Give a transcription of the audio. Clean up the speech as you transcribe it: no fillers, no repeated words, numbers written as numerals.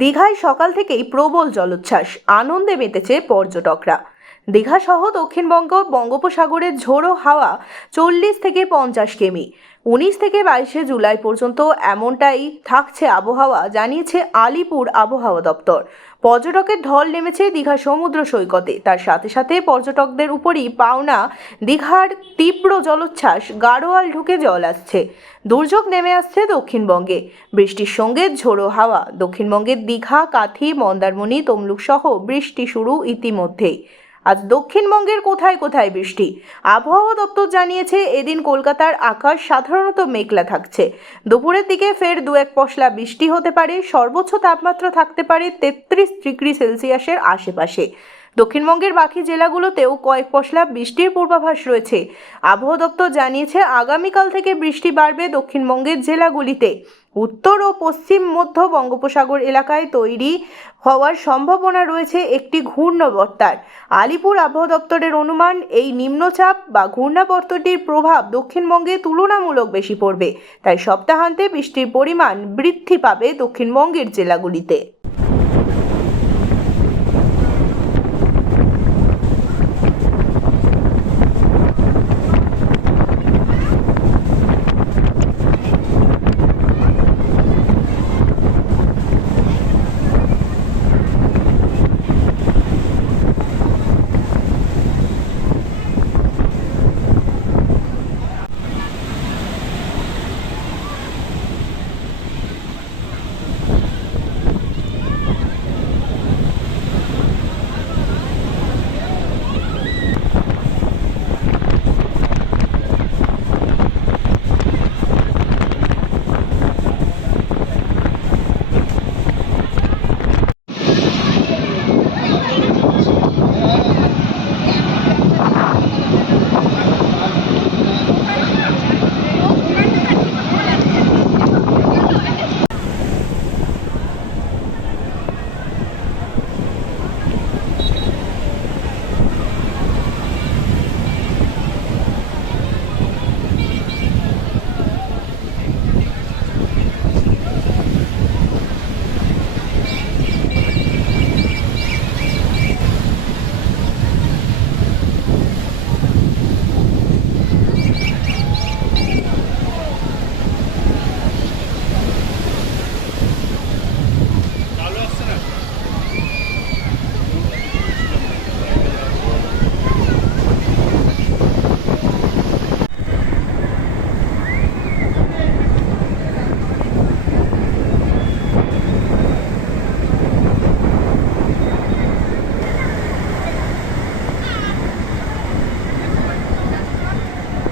দীঘায় সকাল থেকেই প্রবল জলোচ্ছ্বাস, আনন্দে মেতেছে পর্যটকরা। দীঘা সহ দক্ষিণবঙ্গ বঙ্গোপসাগরের ঝোড়ো হাওয়া 40 থেকে 50 কিমি। 19 থেকে 22 জুলাই পর্যন্ত এমনটাই থাকছে আবহাওয়া, জানিয়েছে আলিপুর আবহাওয়া দপ্তর। পর্যটকের ঢল নেমেছে দীঘা সমুদ্র সৈকতে। তার সাথে সাথে পর্যটকদের উপরই পাওনা দীঘার তীব্র জলোচ্ছ্বাস, গাড়োয়াল ঢুকে জল আসছে। দুর্যোগ নেমে আসছে দক্ষিণবঙ্গে। বৃষ্টির সঙ্গে ঝোড়ো হাওয়া। দক্ষিণবঙ্গের দীঘা, কাঁথি, মন্দারমণি, তমলুক সহ বৃষ্টি শুরু ইতিমধ্যেই। আজ দক্ষিণবঙ্গের কোথায় কোথায় বৃষ্টি? আবহাওয়া দপ্তর জানিয়েছে, এদিন কলকাতার আকাশ সাধারণত মেঘলা থাকছে। দুপুরের দিকে ফের 2-1 পশলা বৃষ্টি হতে পারে। সর্বোচ্চ তাপমাত্রা থাকতে পারে 33 ডিগ্রি সেলসিয়াসের আশেপাশে। দক্ষিণবঙ্গের বাকি জেলাগুলোতেও কয়েক পশলা বৃষ্টির পূর্বাভাস রয়েছে। আবহাওয়া দপ্তর জানিয়েছে, আগামীকাল থেকে বৃষ্টি বাড়বে দক্ষিণবঙ্গের জেলাগুলিতে। উত্তর ও পশ্চিম মধ্য বঙ্গোপসাগর এলাকায় তৈরি হওয়ার সম্ভাবনা রয়েছে একটি ঘূর্ণাবর্তার। আলিপুর আবহাওয়া দপ্তরের অনুমান, এই নিম্নচাপ বা ঘূর্ণাবর্তটির প্রভাব দক্ষিণবঙ্গে তুলনামূলক বেশি পড়বে। তাই সপ্তাহান্তে বৃষ্টির পরিমাণ বৃদ্ধি পাবে দক্ষিণবঙ্গের জেলাগুলিতে।